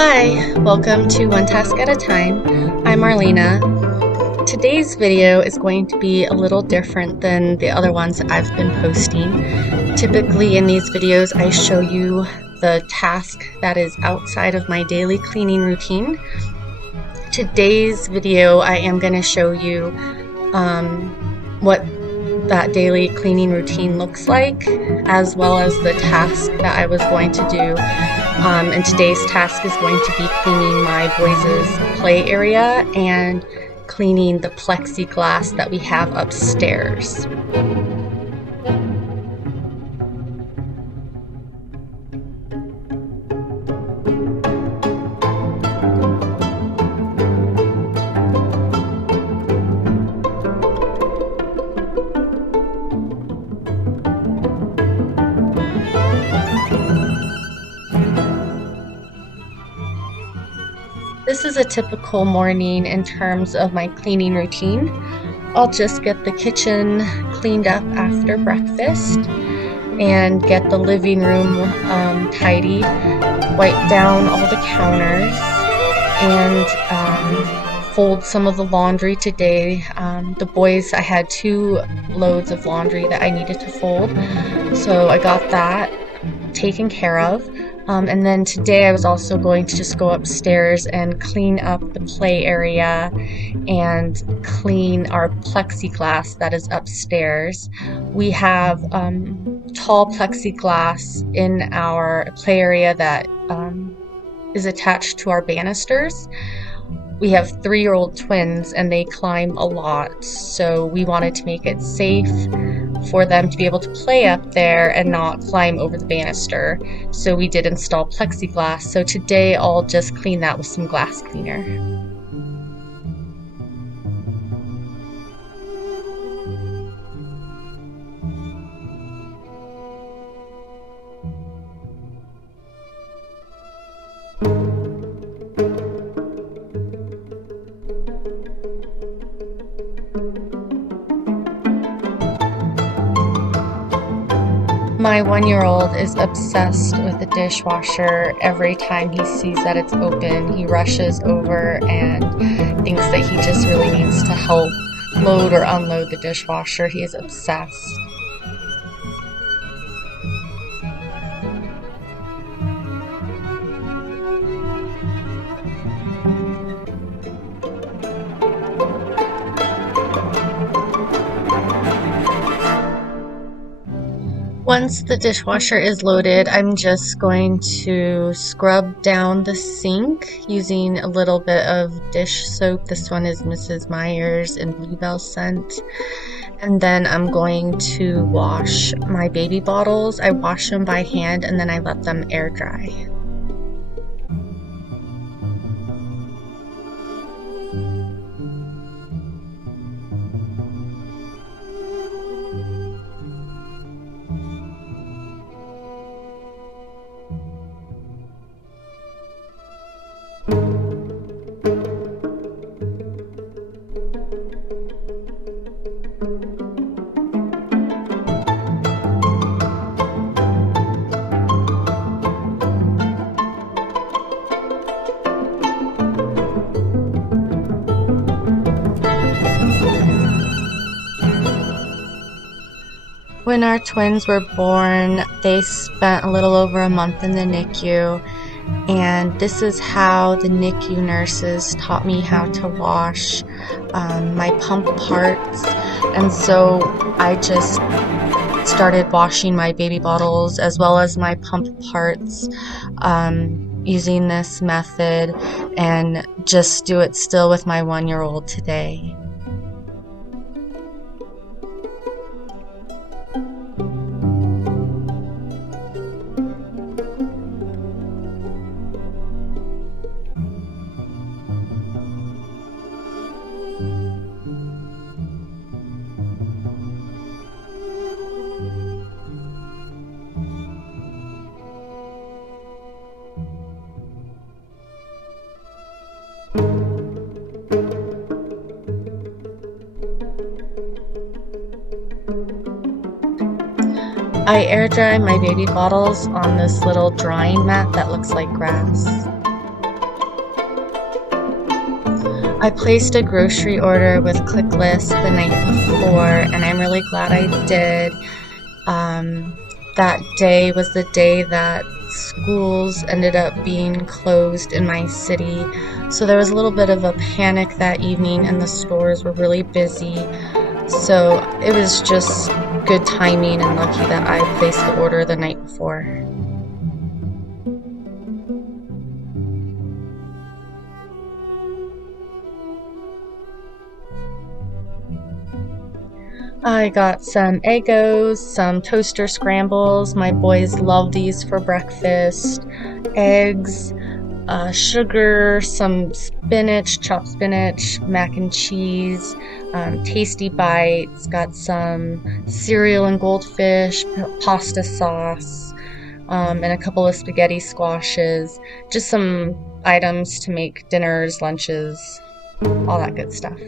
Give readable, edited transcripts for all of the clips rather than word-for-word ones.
Hi, welcome to One Task at a Time. I'm Marlena. Today's video is going to be a little different than the other ones that I've been posting. Typically in these videos I show you the task that is outside of my daily cleaning routine. Today's video I am going to show you what that daily cleaning routine looks like, as well as the task that I was going to do. And today's task is going to be cleaning my boys' play area and cleaning the plexiglass that we have upstairs. This is a typical morning in terms of my cleaning routine. I'll just get the kitchen cleaned up after breakfast and get the living room tidy, wipe down all the counters, and fold some of the laundry today. The boys, I had 2 loads of laundry that I needed to fold, so I got that taken care of. And then today I was also going to just go upstairs and clean up the play area and clean our plexiglass that is upstairs. We have tall plexiglass in our play area that is attached to our banisters. We have 3-year-old twins and they climb a lot, so we wanted to make it safe for them to be able to play up there and not climb over the banister. So we did install plexiglass. So today I'll just clean that with some glass cleaner. My 1-year-old is obsessed with the dishwasher. Every time he sees that it's open, he rushes over and thinks that he just really needs to help load or unload the dishwasher. He is obsessed. Once the dishwasher is loaded, I'm just going to scrub down the sink using a little bit of dish soap. This one is Mrs. Meyer's in Bluebell scent. And then I'm going to wash my baby bottles. I wash them by hand and then I let them air dry. When our twins were born, they spent a little over a month in the NICU, and this is how the NICU nurses taught me how to wash my pump parts. And so I just started washing my baby bottles as well as my pump parts using this method, and just do it still with my 1-year-old today. I air dry my baby bottles on this little drying mat that looks like grass. I placed a grocery order with ClickList the night before, and I'm really glad I did. Um, that day was the day that schools ended up being closed in my city. So there was a little bit of a panic that evening, and the stores were really busy. So it was just good timing and lucky that I placed the order the night before. I got some Eggos, some toaster scrambles. My boys love these for breakfast. Eggs, sugar, some spinach, chopped spinach, mac and cheese, tasty bites. Got some cereal and goldfish, pasta sauce, and a couple of spaghetti squashes. Just some items to make dinners, lunches, all that good stuff.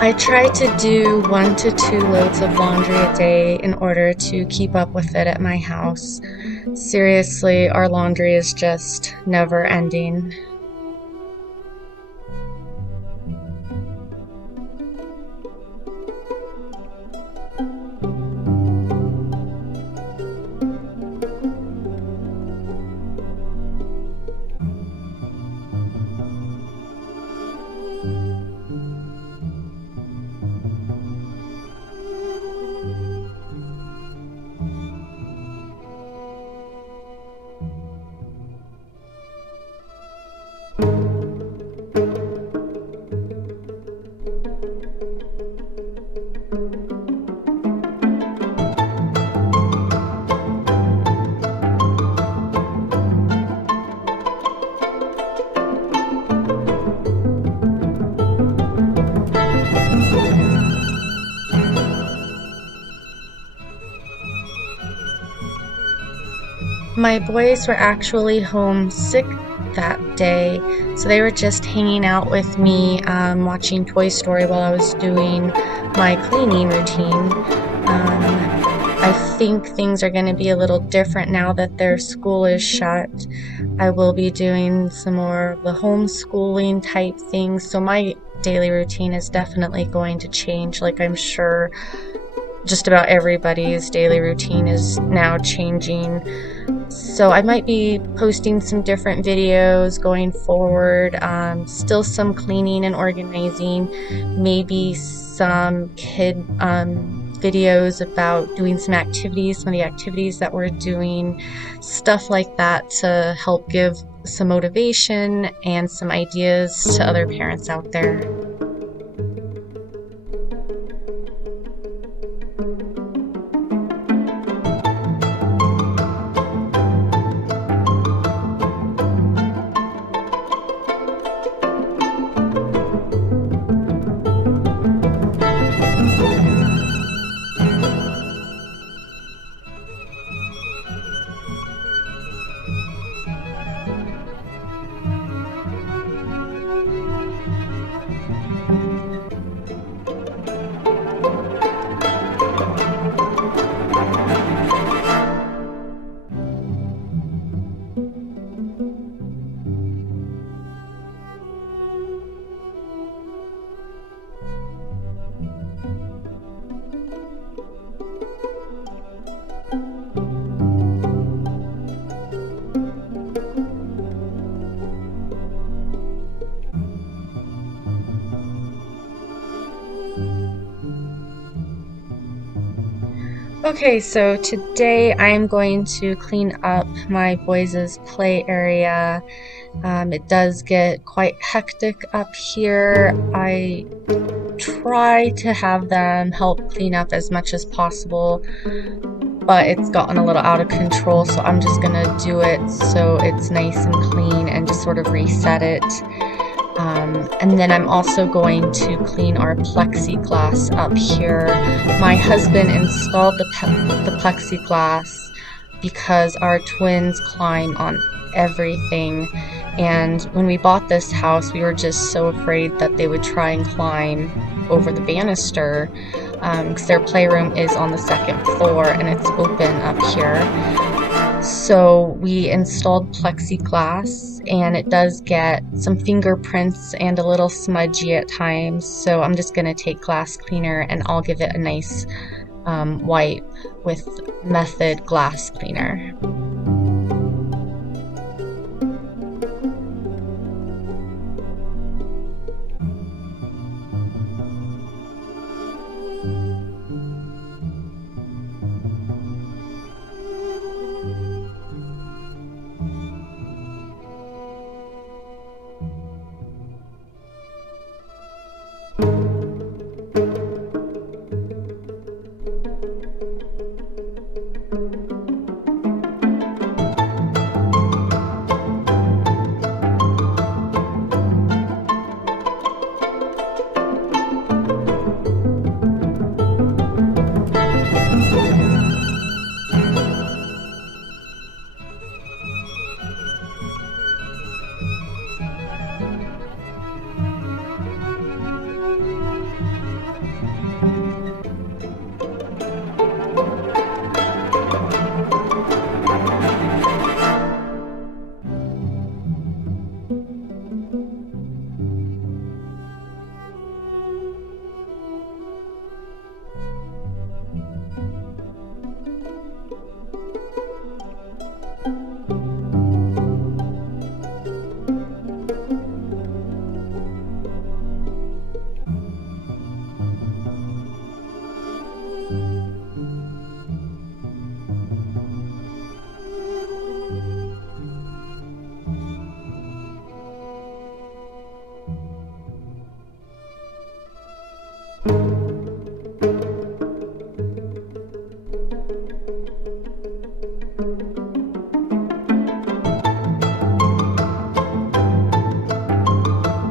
I try to do 1 to 2 loads of laundry a day in order to keep up with it at my house. Seriously, our laundry is just never ending. My boys were actually home sick that day, so they were just hanging out with me, watching Toy Story while I was doing my cleaning routine. I think things are going to be a little different now that their school is shut. I will be doing some more of the homeschooling type things, so my daily routine is definitely going to change, like I'm sure just about everybody's daily routine is now changing. So I might be posting some different videos going forward, still some cleaning and organizing, maybe some kid videos about doing some activities, some of the activities that we're doing, stuff like that to help give some motivation and some ideas to other parents out there. Okay, so today I'm going to clean up my boys' play area. It does get quite hectic up here. I try to have them help clean up as much as possible, but it's gotten a little out of control, so I'm just gonna do it so it's nice and clean and just sort of reset it. And then I'm also going to clean our plexiglass up here. My husband installed the plexiglass because our twins climb on everything. And when we bought this house, we were just so afraid that they would try and climb over the banister because their playroom is on the second floor and it's open up here. So we installed plexiglass and it does get some fingerprints and a little smudgy at times. So I'm just going to take glass cleaner and I'll give it a nice wipe with Method glass cleaner.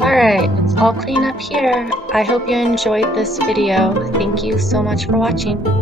Alright, it's all clean up here. I hope you enjoyed this video. Thank you so much for watching.